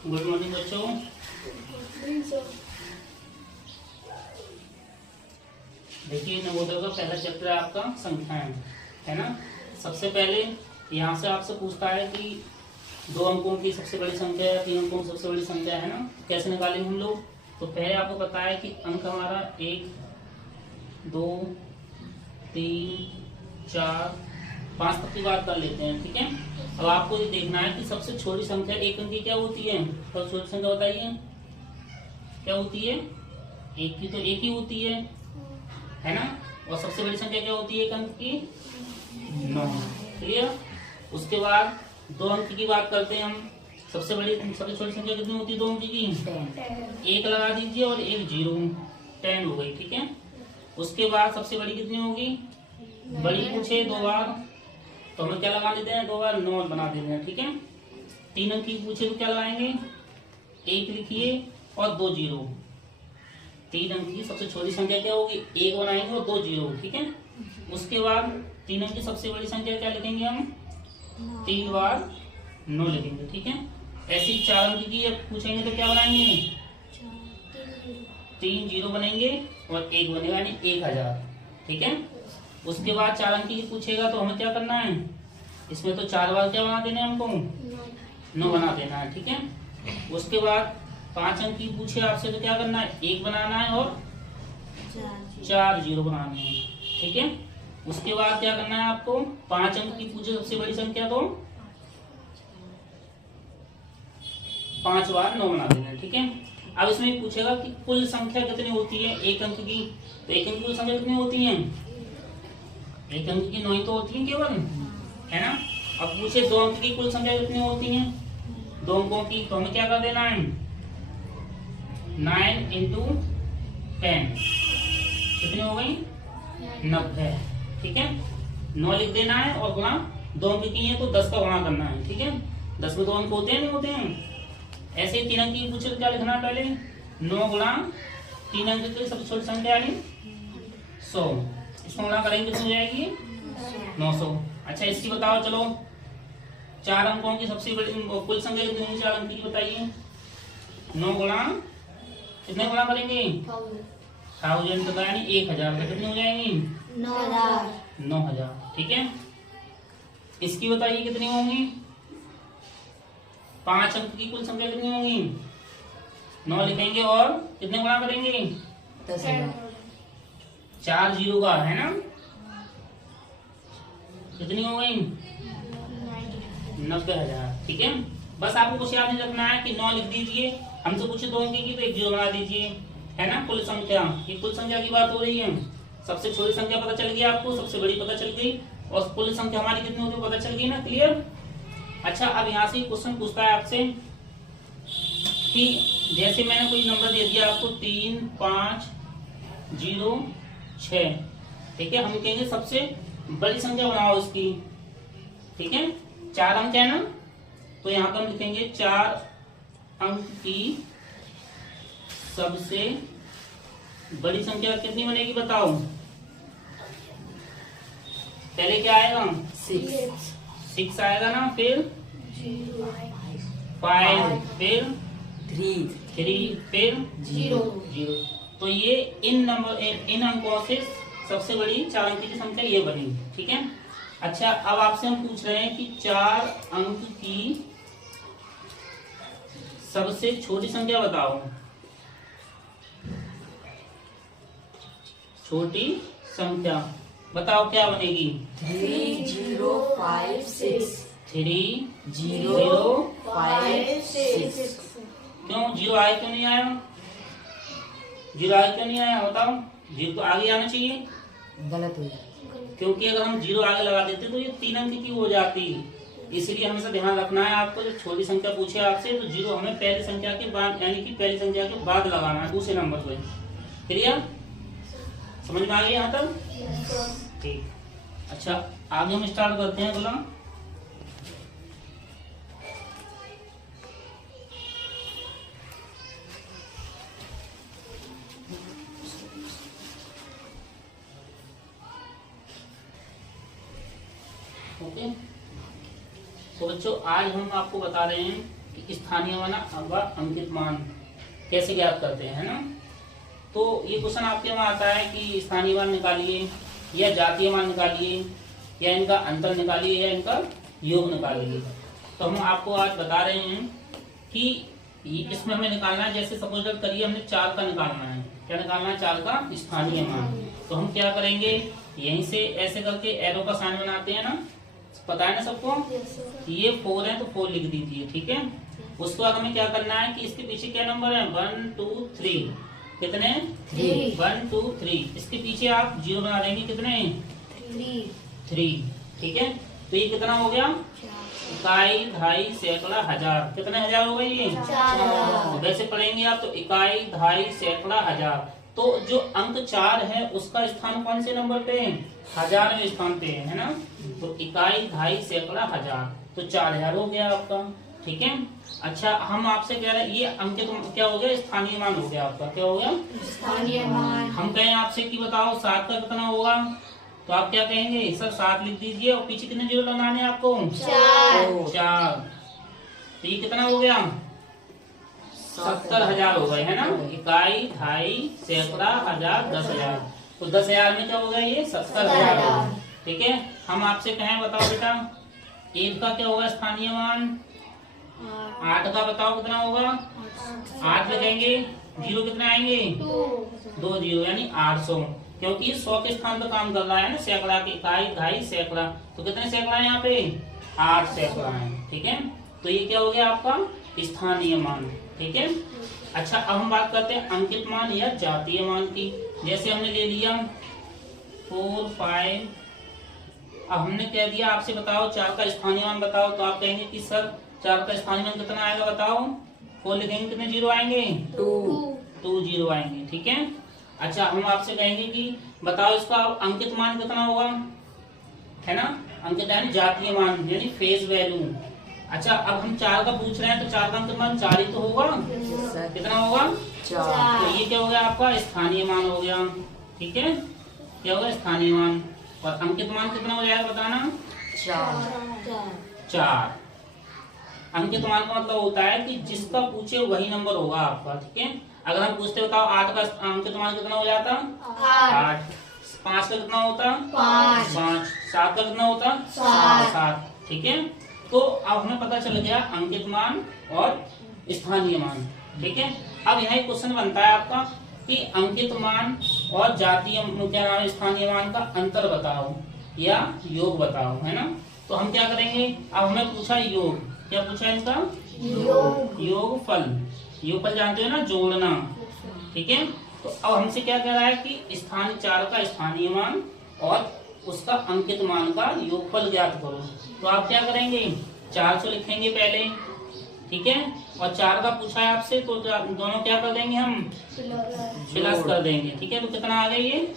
Good morning बच्चों। देखिए नवोदय का पहला चैप्टर आपका संख्याएं है ना। सबसे पहले यहाँ से आपसे पूछता है कि 2 अंकों की सबसे बड़ी संख्या है, 3 अंकों की सबसे बड़ी संख्या है ना, कैसे निकालेंगे हम लोग। तो पहले आपको पता है कि अंक हमारा 1 2 3 4 5 तक की बात कर लेते हैं, ठीक है। अब आपको ये देखना है कि सबसे छोटी संख्या एक अंक की क्या होती है। सबसे छोटी संख्या बताइए क्या होती है। एक की तो एक ही होती है ना। और सबसे बड़ी संख्या क्या होती है एक अंक की 9। क्लियर। उसके बाद 2 अंक की बात करते हैं हम। सबसे छोटी संख्या कितनी होती है 2 अंक की 1 लगा दीजिए और 1 0 10 हो गई, ठीक है। उसके बाद सबसे बड़ी कितनी होगी, बड़ी पूछे 2 बार तो हमें क्या लगा देते हैं 2 बार 9 बना देते हैं, ठीक है। 3 अंक की पूछे तो क्या लगाएंगे 1 लिखिए और 2 0। 3 अंक की सबसे छोटी संख्या क्या होगी 1 बनाएंगे और 2 0, ठीक है। उसके बाद 3 अंक की सबसे बड़ी संख्या क्या लिखेंगे हम 3 बार 9 लिखेंगे, ठीक है। ऐसी 4 अंक की पूछेंगे तो क्या बनाएंगे 3 0 बनेंगे और 1 बनेगा यानी 1000, ठीक है। उसके बाद 4 अंक की पूछेगा तो हमें क्या करना है, इसमें तो 4 बार क्या बना देना है हमको 9 बना देना है, ठीक है। उसके बाद 5 अंक की पूछे आपसे तो क्या करना है 1 बनाना है और 4 0 बनाने हैं, ठीक है। उसके बाद क्या करना है आपको 5 अंक की पूछे सबसे बड़ी संख्या तो 5 बार 9 बना देना है, ठीक है। अब इसमें पूछेगा कि कुल संख्या कितनी होती है एक अंक की। तो एक अंक की कुल संख्या कितनी होती है, एक अंक की 9 ही तो होती है केवल, है ना। अब पूछे 2 अंक की कुल संख्या कितनी होती है 2 अंकों की, तो हमें क्या कर देना है 9 × 10 कितनी हो गई 90, ठीक है। 9 लिख देना है और गुणा 2 अंक की है तो 10 का गुणा करना है, ठीक है। 10 में 2 अंक होते हैं नहीं होते हैं। ऐसे 3 अंक की पूछे तो क्या लिखना है पहले 9 गुणा 3 अंक की सबसे छोटी संख्या यानी 100। इसको गुणा करेंगे कितनी हो जाएगी 900। अच्छा इसकी बताओ चलो 4 अंकों की सबसे बड़ी कुल संख्या कितनी होगी 4 अंक की बताइए। 9 गुणा कितने गुणा करेंगे 1000 तो यानी 1000 कितनी हो जाएंगी 9000, ठीक है। इसकी बताइए कितनी होंगी 5 अंक की कुल संख्या कितनी होंगी 9 लिखेंगे और कितने गुणा करेंगे 10,000 4 0 का है ना, कितनी हो गई 90,000, ठीक है। बस आपको कुछ याद नहीं रखना है कि 9 लिख दीजिए। हमसे पूछे 2 अंक की तो 1 0 बना दीजिए, है ना। कुल संख्या ये कुल संख्या की बात हो रही है। सबसे छोटी संख्या पता चल गई आपको, सबसे बड़ी पता चल गई और कुल संख्या हमारी कितनी होती है पता चल गई ना, क्लियर। अच्छा अब यहाँ से क्वेश्चन पूछता है आपसे कि जैसे मैंने कोई नंबर दे दिया आपको 3 5 0 6, ठीक है। हम कहेंगे सबसे बड़ी संख्या बनाओ इसकी, ठीक है। 4 अंक है ना, तो यहाँ पर हम लिखेंगे 4 अंक की सबसे बड़ी संख्या कितनी बनेगी बताओ। पहले क्या आएगा 6 आएगा ना, फिर 5, फिर 3, फिर 0। तो ये इन अंकों से सबसे बड़ी 4 अंक की संख्या ये बनी, ठीक है। अच्छा अब आपसे हम पूछ रहे हैं कि 4 अंक की सबसे छोटी संख्या बताओ। छोटी संख्या बताओ क्या बनेगी 3 0 5 6 3 0 5 6। क्यों 0 आया क्यों नहीं आया 0 आया क्यों नहीं आया बताओ। 0 तो आगे आना चाहिए, गलत हो गया क्योंकि अगर हम 0 आगे लगा देते तो ये 3 अंक की हो जाती। इसलिए हमेशा ध्यान रखना है आपको, जब छोटी संख्या पूछे आपसे तो 0 हमें पहली संख्या के बाद यानी कि पहली संख्या के बाद लगाना है दूसरे नंबर पे। क्लियर, समझ में आ गया यहाँ तक, ठीक। अच्छा आगे हम स्टार्ट करते हैं अगला। ओके तो बच्चों आज हम आपको बता रहे हैं कि स्थानीय मान व अंकित मान कैसे ज्ञात करते हैं, है ना। तो ये क्वेश्चन आपके वहाँ आता है कि स्थानीय मान निकालिए या जातीय मान निकालिए या इनका अंतर निकालिए या इनका योग निकालिए। तो हम आपको आज बता रहे हैं कि इसमें हमें निकालना है, जैसे सपोज करिए हमने 4 का निकालना है। क्या निकालना है? 4 का स्थानीय मान। तो हम क्या करेंगे, यहीं से ऐसे करके एरो का साइन बनाते हैं ना, पता है ना सबको। ये 4 है तो 4 लिख दीजिए, ठीक है। उसके बाद हमें क्या करना है कि इसके पीछे क्या नंबर है, 1 2 3, कितने 1 2 3। इसके पीछे आप 0 बना देंगे, कितने 3, ठीक है। तो ये कितना हो गया, इकाई, ढाई, सैकड़ा, हजार। कितने हजार हो गए ये? 4। वैसे पढ़ेंगे आप तो इकाई, ढाई, सैकड़ा, हजार। तो जो अंक 4 है उसका स्थान कौन से नंबर पे है? 1000 में स्थान पे है ना। तो इकाई, ढाई, सैकड़ा, हजार, तो 4000 हो गया आपका, ठीक है। अच्छा, हम आपसे कह रहे हैं ये अंकित क्या हो गया, स्थानीय मान हो गया आपका। क्या हो गया? स्थानीय मान। हम कहें आपसे कि बताओ 7 का कितना होगा, तो आप क्या कहेंगे, सर 7 लिख दीजिए और पीछे कितने 0 लगाने हैं आपको? 4। तो ये कितना हो गया, 70,000 हो गए, है ना। इकाई, ढाई, सैकड़ा, हजार, 10,000। तो 10,000 में क्या हो गया, ये 70,000, ठीक है। हम आपसे कहें बताओ बेटा 8 का क्या होगा स्थानीय मान? 8 का बताओ कितना होगा? 8 लगेंगे, 0 कितने आएंगे? 2 0, यानी 800, क्योंकि 100 के स्थान पर काम कर रहा है ना, सैकड़ा की। इकाई, ढाई, सैकड़ा, तो कितने सैकड़ा है यहाँ पे? 8 सैकड़ा है, ठीक है। तो ये क्या हो गया आपका स्थानीय मान, ठीक है। अच्छा, अब हम बात करते हैं अंकित मान या जातीय मान की। जैसे हमने ले लिया 4 5, अब हमने कह दिया आपसे बताओ 4 का स्थानीय मान बताओ, तो आप कहेंगे कि सर 4 का स्थानीय मान कितना आएगा बताओ। 4 लिखेंगे, कितने 0 आएंगे? 2 0 आएंगे, ठीक है। अच्छा, हम आपसे कहेंगे कि बताओ इसका अंकित मान कितना होगा, है ना। अंकित यानी जातीय मान, यानी फेस वैल्यू। अच्छा, अब हम 4 का पूछ रहे हैं तो 4 का अंकित मान 4 ही तो होगा। कितना होगा? 4। तो ये क्या हो गया आपका स्थानीय मान हो गया, ठीक है। क्या होगा? स्थानीय मान। और अंकित मान कितना हो जाएगा बताना? 4। अंकित मान का मतलब होता है कि जिसका पूछे वही नंबर होगा आपका, ठीक है। अगर हम पूछते बताओ 8 का अंकित मान कितना हो जाता? 8। 5 का कितना होता? 5। 7 का कितना होता? 7, ठीक है। तो अब हमें पता चल गया अंकित मान और स्थानीय मान, ठीक है। अब यहाँ क्वेश्चन बनता है आपका कि अंकित मान और जातीय क्या नाम है, स्थानीय मान का अंतर बताओ या योग बताओ, है ना। तो हम क्या करेंगे, अब हमें पूछा योग, क्या पूछा इनका? योगफल। योगफल जानते हो ना, जोड़ना, ठीक है। तो अब हमसे क्या कह रहा है कि स्थानीय 4 का स्थानीय मान और उसका अंकित मान का योगफल ज्ञात करो। तो आप क्या करेंगे, 400 लिखेंगे पहले, ठीक है। और 4 का पूछा है आपसे तो दोनों क्या कर देंगे, हम प्लस कर देंगे, ठीक है। तो कितना आ गया ये?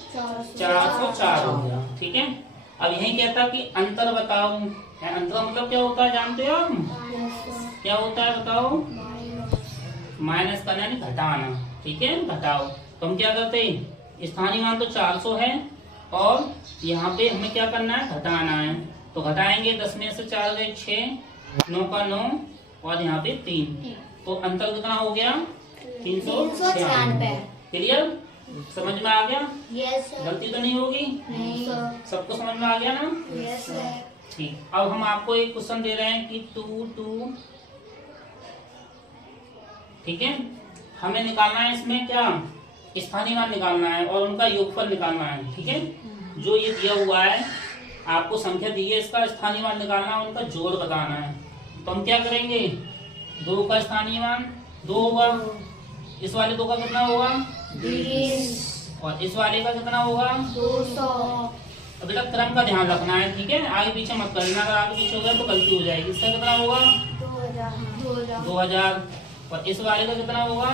404 हो गया, ठीक है। अब यही कहता कि अंतर बताओ। अंतर मतलब क्या होता है जानते हो हम? क्या होता है बताओ? माइनस करना यानी घटाना, ठीक है, घटाओ। तो हम क्या करते हैं, स्थानीय मान तो 400 है और यहाँ पे हमें क्या करना है, घटाना है। तो घटाएंगे, 10 में से 4 गए 6, 9 का 9 और यहाँ पे 3, तो अंतर कितना हो गया? 396। क्लियर? समझ में आ गया? गलती तो नहीं होगी? सबको समझ में आ गया ना? ठीक। अब हम आपको एक क्वेश्चन दे रहे हैं कि 2 2, ठीक है। हमें निकालना है इसमें क्या, स्थानीय मान निकालना है और उनका योगफल निकालना है, ठीक है। जो ये दिया हुआ है आपको संख्या दी है, इसका स्थानीय मान निकालना है, उनका जोड़ बताना है। तो हम क्या करेंगे, 2 का स्थानीय मान 2 होगा, इस वाले 2 का कितना होगा? 20, और इस वाले का कितना होगा? 200। अब बेटा क्रम का ध्यान रखना है, ठीक है, आगे पीछे मत करना, अगर आगे पीछे हो गया तो गलती हो जाएगी। इसका कितना होगा? 2000। और इस वाले का कितना होगा?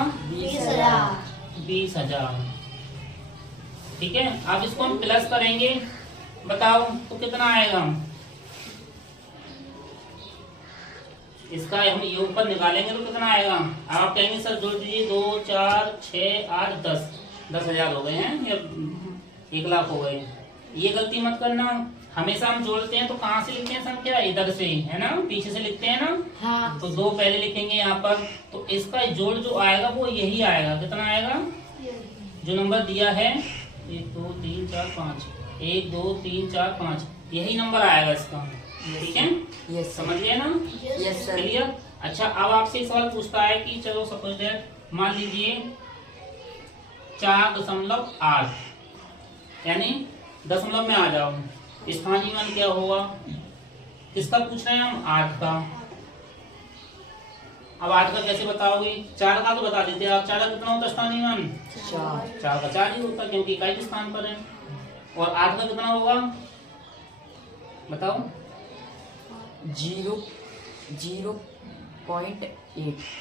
20,000, ठीक है। अब इसको हम प्लस करेंगे, बताओ तो कितना आएगा? इसका हम योगफल निकालेंगे तो कितना आएगा? आप कहेंगे सर जोड़ दीजिए, 2 4 6 8 10, 10,000 हो गए हैं या 1 लाख हो गए। ये गलती मत करना, हमेशा हम जोड़ते हैं तो कहाँ से लिखते हैं संख्या, इधर से, है ना, पीछे से लिखते हैं ना। हाँ। तो 2 पहले लिखेंगे यहाँ पर, तो इसका जोड़ जो आएगा वो यही आएगा। कितना आएगा, जो नंबर दिया है 1 2 3 4 5, 1 2 3 4 5, यही नंबर आएगा इसका। ठीक है, यस सर। समझ गए ना। Yes sir. क्लियर। अच्छा, अब आपसे एक सवाल पूछता है कि चलो सपोज दैट मान लीजिए 4.8, यानी दशमलव में आ जाओ, स्थानीय मान क्या होगा, किसका पूछ रहे हैं हम, 8 का। अब 8 का कैसे बताओगे, 4 का तो बता देते आप, 4 का कितना होता है स्थानीय मान, 4 का 4 ही होता है क्योंकि इकाई के स्थान पर है। और 8 का कितना होगा बताओ, 0.8।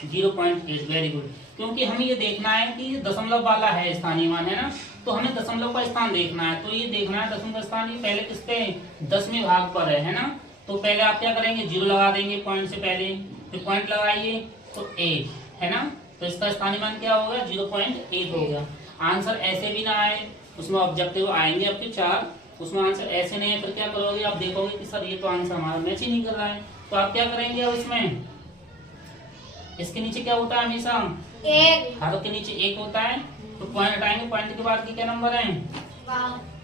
0.8। Very good. क्योंकि हमें ये देखना है कि दशमलव वाला है स्थानीय मान, है ना, तो हमें दशमलव का स्थान देखना है। तो ये देखना है दशमलव का स्थान ये पहले किस पे, 10वें भाग पर है ना। तो पहले आप क्या करेंगे, 0 लगा देंगे पॉइंट से पहले, फिर पॉइंट लगाइए तो 8, है ना। तो इसका स्थानीय मान क्या होगा, 0.8 हो गया। आंसर ऐसे भी ना आए, उसमें ऑब्जेक्टिव आएंगे आपके 4, उसमें आंसर ऐसे नहीं है, फिर क्या करोगे, आप देखोगे कि सर ये तो आंसर हमारा मैच ही नहीं कर रहा है। तो आप क्या करेंगे, अब इसमें इसके नीचे क्या होता है, हमेशा 1 हर के नीचे 1 होता है, तो पॉइंट हटाएंगे, पॉइंट के बाद की क्या नंबर है,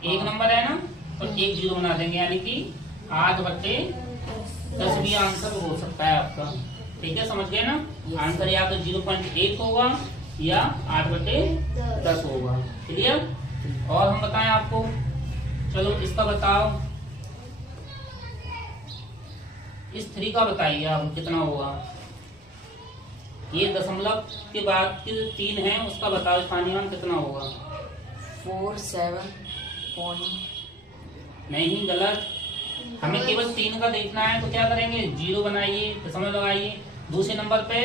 1 नंबर है ना, तो 1 0 बना देंगे, यानी कि 8/10 भी आंसर हो सकता है आपका। ठीक है, समझ गए ना। आंसर या तो 0.8 होगा या 8/10 होगा। क्लियर। और हम बताएं आपको, चलो इसका बताओ, इस 3 का बताइए आप कितना होगा। ये दशमलव के बाद के 3 है, उसका बताओ स्थानीय मान कितना होगा। 47 पॉइंट। नहीं, गलत। हमें केवल 3 का देखना है, तो क्या करेंगे, 0 बनाइए, दशमलव लगाइए। दूसरे नंबर पे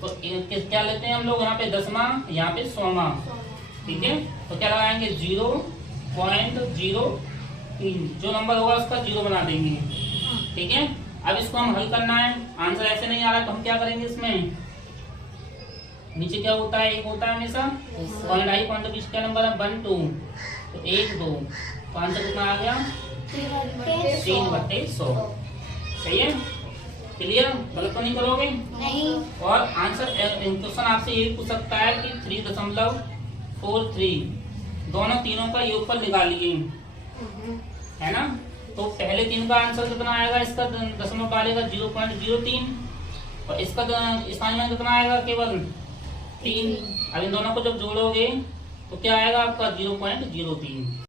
तो क्या लेते हैं हम लोग, यहाँ पे 10वां, यहाँ पे 100वां। ठीक है, तो क्या लगाएंगे, 0.03, जो नंबर होगा उसका 0 बना देंगे। ठीक है, अब इसको हम हल करना है, आंसर ऐसे नहीं आ रहा तो हम क्या करेंगे, इसमें नीचे क्या होता है, 1 होता है हमेशा, पॉइंट आई, पॉइंट के बीच का नंबर है 1 2, तो 1 2, तो आंसर कितना आ गया, 3/100। सही है। क्लियर, गलत तो नहीं करोगे। नहीं। और आंसर क्वेश्चन आपसे ये पूछ सकता है कि 3.43 दोनों तीनों का योगफल निकालिए, है ना। तो पहले 3 का आंसर कितना आएगा, इसका दशमलव डालेगा 0.03, और इसका स्थानीय मान कितना आएगा, केवल 3। अब इन दोनों को जब जोड़ोगे तो क्या आएगा आपका 0.03।